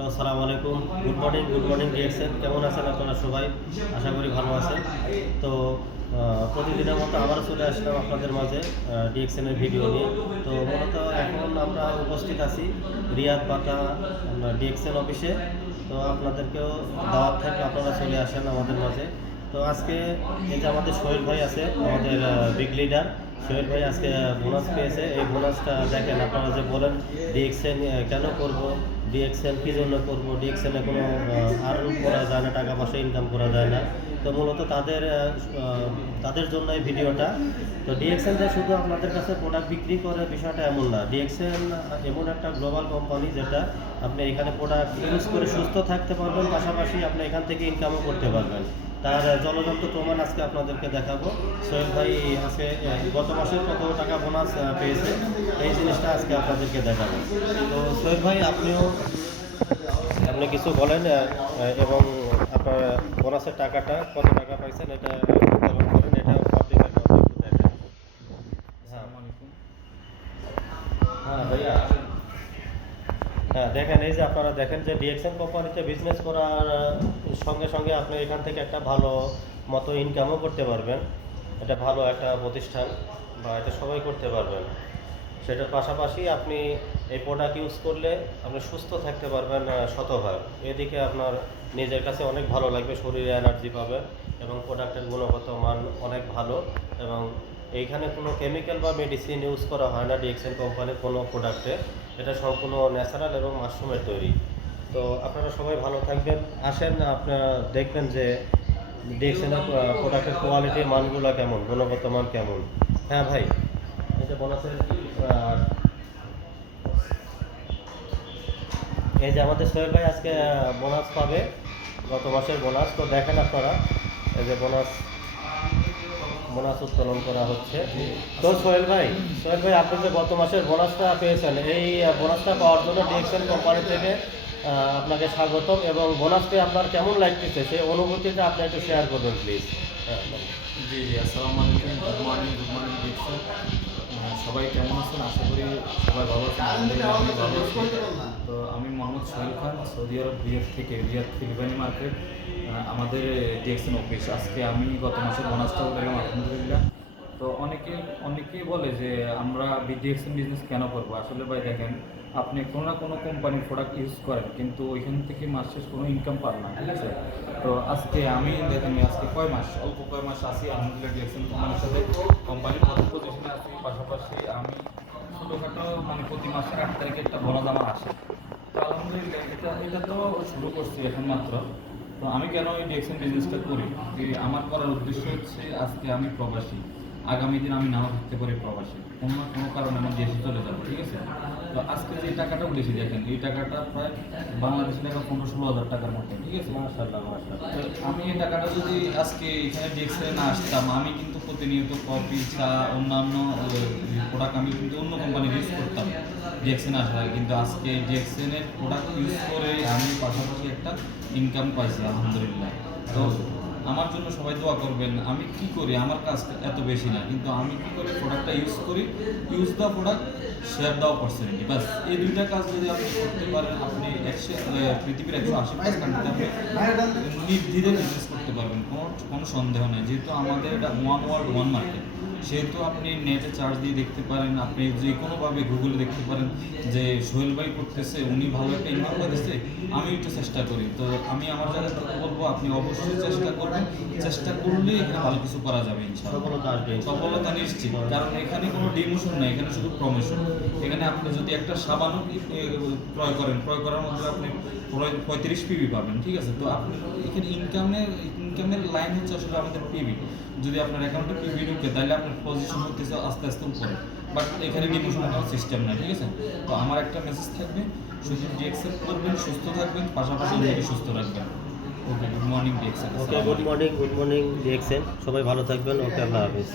Hello, আসসালামু আলাইকুম। Good morning DXN. কেমন আছেন আপনারা সবাই? আশা করি ভালো আছেন। তো প্রতিদিনের মতো আবারও চলে আসলাম আপনাদের মাঝে ডিএক্সএনের ভিডিও নিয়ে। তো মূলত এখন আমরা উপস্থিত আছি রিয়াদ বাটা ডিএক্সএন অফিসে। তো আপনাদেরকেও দাওয়াত থাকলে আপনারা চলে আসেন আমাদের মাঝে। তো আজকে এই যে আমাদের সোহেল ভাই আছে, আমাদের বিগ লিডার সোহেল ভাই আজকে বোনাস পেয়েছে। এই বোনাসটা দেখেন, আপনারা যে বলেন ডিএক্সএন কেন করব, ডিএক্সএন কী জন্য করবো, ডিএক্সএনে কোনো আর্ন করা যায় না, টাকা পয়সা ইনকাম করা যায় না। তো মূলত তাদের জন্য এই ভিডিওটা। তো ডিএক্সএনটা শুধু আপনাদের কাছে প্রোডাক্ট বিক্রি করে বিষয়টা এমন না। ডিএক্সএন এমন একটা গ্লোবাল কোম্পানি যেটা আপনি এখানে প্রোডাক্ট ইউজ করে সুস্থ থাকতে পারবেন, পাশাপাশি আপনি এখান থেকে ইনকামও করতে পারবেন। তার জলজন্ত প্রমাণ আজকে আপনাদেরকে দেখাবো। সোহেল ভাই আজকে গত মাসে কত টাকা বোনাস পেয়েছে, এই জিনিসটা আজকে আপনাদেরকে দেখাবো। তো সোহেল ভাই আপনি কিছু বলেন এবং আপনার বোনাসের টাকাটা কত টাকা পাইছেন এটা উত্তোলন করেন, এটা পাবলিকের মধ্যে একটু দেখেন। হ্যাঁ ভাইয়া, হ্যাঁ দেখেন, এই যে আপনারা দেখেন যে ডিএক্সএন কোম্পানিতে বিজনেস করার সঙ্গে সঙ্গে আপনি এখান থেকে একটা ভালো মতো ইনকামও করতে পারবেন। এটা ভালো একটা প্রতিষ্ঠান, বা এটা সবাই করতে পারবেন। সেটার পাশাপাশি আপনি এই প্রোডাক্ট ইউজ করলে আপনি সুস্থ থাকতে পারবেন শতভাগ। এদিকে আপনার নিজের কাছে অনেক ভালো লাগবে, শরীরে এনার্জি পাবেন এবং প্রোডাক্টের গুণগত মান অনেক ভালো। এবং এইখানে কোনো কেমিক্যাল বা মেডিসিন ইউজ করা হয় না ডিএক্সএন কোম্পানির কোনো প্রোডাক্টে। এটা সম্পূর্ণ ন্যাচারাল এবং মাশরুমের তৈরি। তো আপনারা সবাই ভালো থাকবেন। আসেন, আপনারা দেখবেন যে ডিএক্সএনের প্রোডাক্টের কোয়ালিটির মানগুলো কেমন, গুণগত মান কেমন। হ্যাঁ ভাই, এটা বোনাসের এই যে আমাদের সোহেল ভাই আজকে বোনাস পাবে, গত মাসের বোনাস। তো দেখেন আপনারা, এই যে বোনাস উত্তোলন করা হচ্ছে। তো সোহেল ভাই আপনি যে গত মাসের বোনাসটা পেয়েছেন, এই বোনাসটা পাওয়ার জন্য ডিএক্সএন কোম্পানি থেকে আপনাকে স্বাগতম। এবং বোনাস পেয়ে আপনার কেমন লাগতেছে সেই অনুভূতিটা আপনি একটু শেয়ার করবেন প্লিজ। জি আসসালামু আলাইকুম। Good morning DXN. সবাই কেমন আছেন? আশা করি সবাই ভালো আছেন। আলহামদুলিল্লাহ আমি ভালো আছি। তো আমি মোহাম্মদ সোহেল খান, সৌদি আরব রিয়াদ থেকে, রিয়াদ ফিলিপাইনি মার্কেট আমাদের ডিএক্সএন অফিস। আজকে আমি গত মাসের বোনাসটা পেলাম আলহামদুলিল্লাহ। তো অনেকেই বলে যে আমরা ডিএক্সএন বিজনেস কেন করবো। আসলে ভাই দেখেন, আপনি কোনো না কোনো কোম্পানির প্রোডাক্ট ইউজ করেন কিন্তু ওইখান থেকে মাস শেষ কোনো ইনকাম পান না, ঠিক আছে? তো আজকে আমি দেখেন, আজকে অল্প কয় মাস আছি আলহামদুলিল্লাহ ডিএক্সএন কোম্পানির সাথে, কোম্পানির প্রথম পজিশনে আছি। পাশাপাশি আমি ছোটোখাটো প্রতি মাসে 8 তারিখে একটা বোনাস আমার আসে। তো আলহামদুলিল্লাহ এটা তো শুরু করছি এখন মাত্র। তো আমি কেন এই ডিএক্সএন বিজনেসটা করি, আমার করার উদ্দেশ্য হচ্ছে আজকে আমি প্রবাসী, আগামী দিন আমি নাও থাকতে পারি প্রবাসী, কোনো না কোনো কারণে আমার দেশে চলে যাবো, ঠিক আছে? তো আজকে যে টাকাটা উঠেছি দেখেন, এই টাকাটা প্রায় বাংলাদেশি টাকা 15-16 হাজার টাকার মতো, ঠিক আছে? মাশাআল্লাহ। তো আমি এই টাকাটা যদি আজকে এখানে ডিএক্সএনে না আসতাম, আমি কিন্তু প্রতিনিয়ত কফি, চা, অন্যান্য প্রোডাক্ট আমি কিন্তু অন্য কোম্পানির ইউজ করতাম ডিএক্সএনে আসা হয়। কিন্তু আজকে ডিএক্সএনের প্রোডাক্ট ইউজ করে আমি পাশাপাশি একটা ইনকাম পাইছি আলহামদুলিল্লাহ। তো আমার জন্য সবাই দোয়া করবেন। আমি কি করি, আমার কাজ এত বেশি না, কিন্তু আমি কি করি, প্রোডাক্টটা ইউজ করি, use the product, share the opportunity, বাস। এই দুইটা কাজ যদি আপনি করতে পারেন, আপনি পৃথিবীর 180 কান্ট্রিতে আপনি নির্দ্বিধায় বিজনেস করতে পারবেন, কোনো সন্দেহ নেই। যেহেতু আমাদের এটা ওয়ান ওয়ার্ল্ড ওয়ান মার্কেট, সেহেতু আপনি নেটে চার্জ দিয়ে দেখতে পারেন, আপনি যে কোনোভাবে গুগলে দেখতে পারেন যে সোহেল ভাই করতেছে, উনি ভালো একটা ইনকাম করতেছে, আমি একটু চেষ্টা করি। তো আমি আমার জায়গা থেকে বলবো, আপনি অবশ্যই চেষ্টা করবেন। চেষ্টা করলেই এখানে ভালো কিছু করা যাবে ইনশাআল্লাহ। সফলতা নিশ্চিত, কারণ এখানে কোনো ডিমোশন নেই, এখানে শুধু প্রমোশন। এখানে আপনি যদি একটা সাবানও ক্রয় করার মধ্যে আপনি 35 পিবি পাবেন, ঠিক আছে? তো আপনি এখানে ইনকামের লাইন হচ্ছে আসলে আমাদের পিবি। যদি আপনার অ্যাকাউন্টে পিবি ঢুকে, তাহলে আপনার পজিশন হতেছে আস্তে আস্তে উপরে, বাট এখানে ডিমোশন কোনো সিস্টেম নাই, ঠিক আছে? তো আমার একটা মেসেজ থাকবে, শুধু ডিএক্সএন করবেন, সুস্থ থাকবেন, পাশাপাশি নিজেকে সুস্থ রাখবেন। ওকে, গুড মর্নিং ডিএক্সএন। ওকে, গুড মর্নিং ডিএক্সএন। সবাই ভালো থাকবেন। ওকে, আল্লাহ হাফিজ।